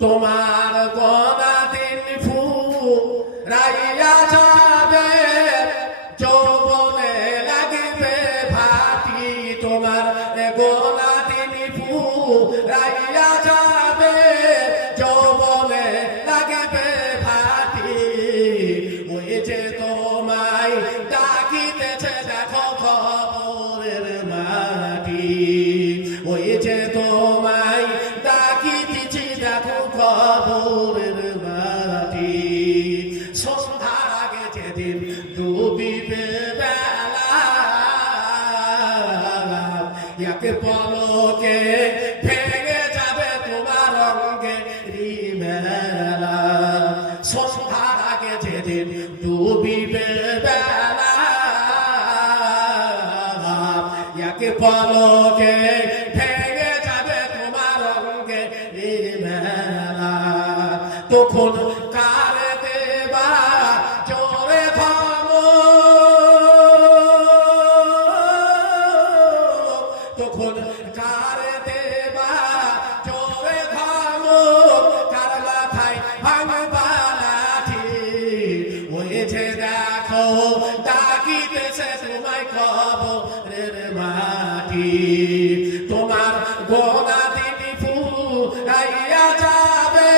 তোমার গনা দিন ফুরাইয়া যাবে, যৌবনে লাগবে ভাটি। তোমার গনা দিন ফুরাইয়া যাবে, যৌবনে লাগবে ভাটি। ওই যে তোমায় ডাকিতেছে দেখো খবরের মাটি, ওই যে তোমায় ডাকিতেছি দেখো খবরের মাটি। সন্ধ্যার আগে যেদিন ডুবিবে বেলা, এক পলকে ভেঙে যাবে তোমার অঙ্গেরই মেলা। সন্ধ্যার আগে যেদিন ডুবিবে বেলা, এক পলকে ভেঙে যাবে তোমার অঙ্গেরই মেলা। তখন কার দেবা জোরে থামো, তখন কার দেবা জোরে থামো, কার মাথায় ভাঙবা লাঠি। ওই যে দেখো ডাকিতেছে তোমায় খবরের মাটি। তোমার গোনা দিবি ফুরাইয়া যাবে,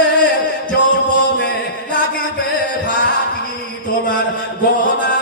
যৌবনে লাগবে ভাটি। তোমার গোনা